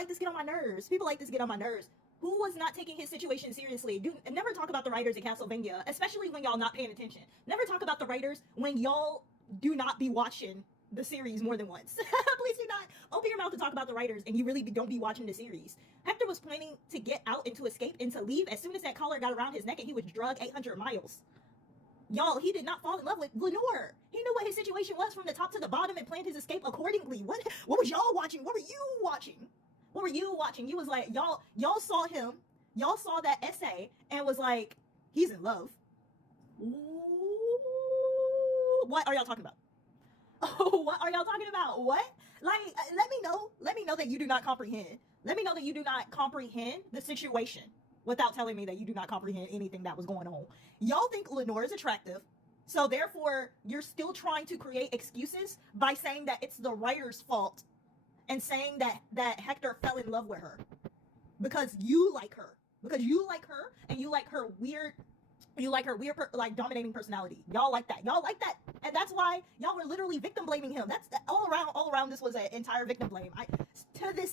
like this get on my nerves. Who was not taking his situation seriously? Never talk about the writers in Castlevania, especially when y'all not paying attention. Never talk about the writers when y'all do not be watching the series more than once. Please do not open your mouth to talk about the writers and you really don't be watching the series. Hector was planning to get out and to escape and to leave as soon as that collar got around his neck and he was drugged 800 miles. Y'all, he did not fall in love with Lenore. He knew what his situation was from the top to the bottom and planned his escape accordingly. What was y'all watching? What were you watching? What were you watching? You was like, y'all saw him. Y'all saw that essay and was like, he's in love. Ooh, what are y'all talking about? Oh, what are y'all talking about? What? Like, let me know that you do not comprehend. Let me know that you do not comprehend the situation without telling me that you do not comprehend anything that was going on. Y'all think Lenore is attractive, so therefore you're still trying to create excuses by saying that it's the writer's fault and saying that Hector fell in love with her because you like her. Because you like her and you like her weird like dominating personality. Y'all like that. And that's why y'all were literally victim blaming him. That's all around this was an entire victim blame. To this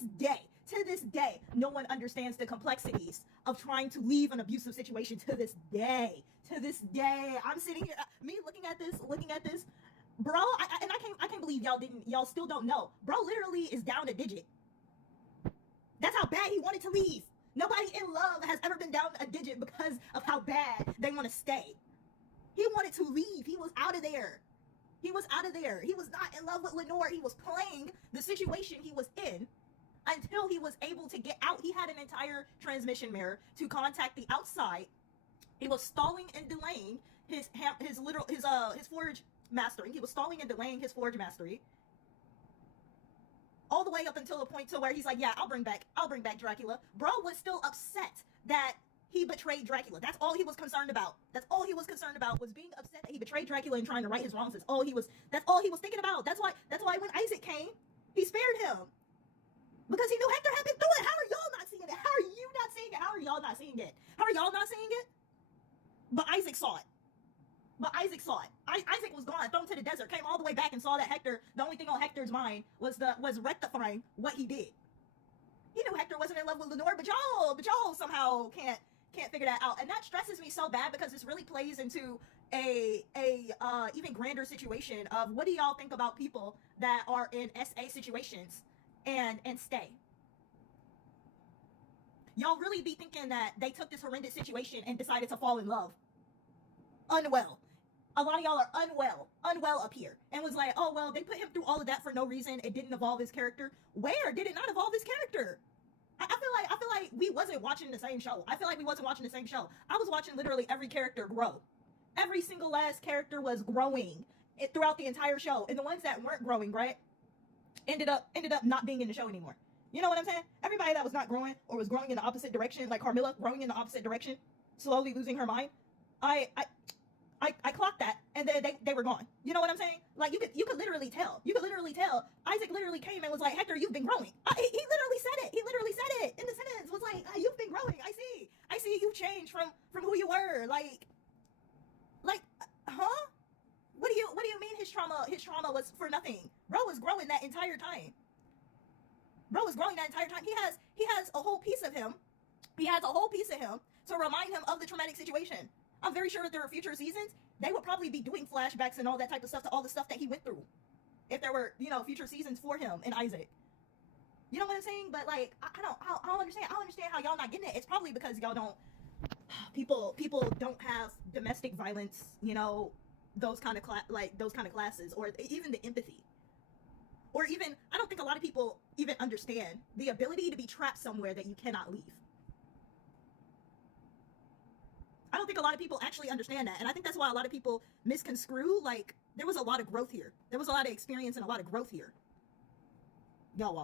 day, no one understands the complexities of trying to leave an abusive situation to this day. I'm sitting here, me looking at this, bro, I can't believe y'all still don't know. Bro literally is down a digit. That's how bad he wanted to leave. Nobody in love has ever been down a digit because of how bad they want to stay. He wanted to leave. He was out of there. He was not in love with Lenore. He was playing the situation he was in until he was able to get out. He had an entire transmission mirror to contact the outside. He was stalling and delaying his forge mastering. He was stalling and delaying his forge mastery. All the way up until a point to where he's like, yeah, I'll bring back Dracula. Bro was still upset that he betrayed Dracula. That's all he was concerned about. Was being upset that he betrayed Dracula and trying to right his wrongs. That's all he was thinking about. That's why when Isaac came, he spared him. Because he knew Hector had been through it. How are y'all not seeing it? How are you not seeing it? How are y'all not seeing it? But Isaac saw it. Isaac was gone, thrown to the desert, came all the way back and saw that Hector, the only thing on Hector's mind was rectifying what he did. He knew Hector wasn't in love with Lenore, but y'all somehow can't figure that out. And that stresses me so bad because this really plays into a even grander situation of what do y'all think about people that are in SA situations and stay? Y'all really be thinking that they took this horrendous situation and decided to fall in love. Unwell. A lot of y'all are unwell up here, and was like, oh well, they put him through all of that for no reason. It didn't evolve his character. Where did it not evolve his character? I feel like we wasn't watching the same show. I was watching literally every character grow. Every single last character was growing throughout the entire show, and the ones that weren't growing, right, ended up not being in the show anymore. You know what I'm saying? Everybody that was not growing or was growing in the opposite direction, like Carmilla growing in the opposite direction, slowly losing her mind. I clocked that, and then they were gone. You know what I'm saying? Like you could literally tell. Isaac literally came and was like, Hector, you've been growing. He literally said it in the sentence. Was like, you've been growing. I see you've changed from who you were. Like, huh? What do you mean his trauma was for nothing? Bro was growing that entire time. He has a whole piece of him. To remind him of the traumatic situation. I'm very sure if there were future seasons, they would probably be doing flashbacks and all that type of stuff to all the stuff that he went through. If there were, future seasons for him and Isaac. You know what I'm saying? But like, I don't understand. I don't understand how y'all not getting it. It's probably because y'all don't. People don't have domestic violence. Those kind of classes, or even the empathy, or even I don't think a lot of people even understand the ability to be trapped somewhere that you cannot leave. I don't think a lot of people actually understand that. And I think that's why a lot of people misconstrue, like, there was a lot of growth here. There was a lot of experience and a lot of growth here. Y'all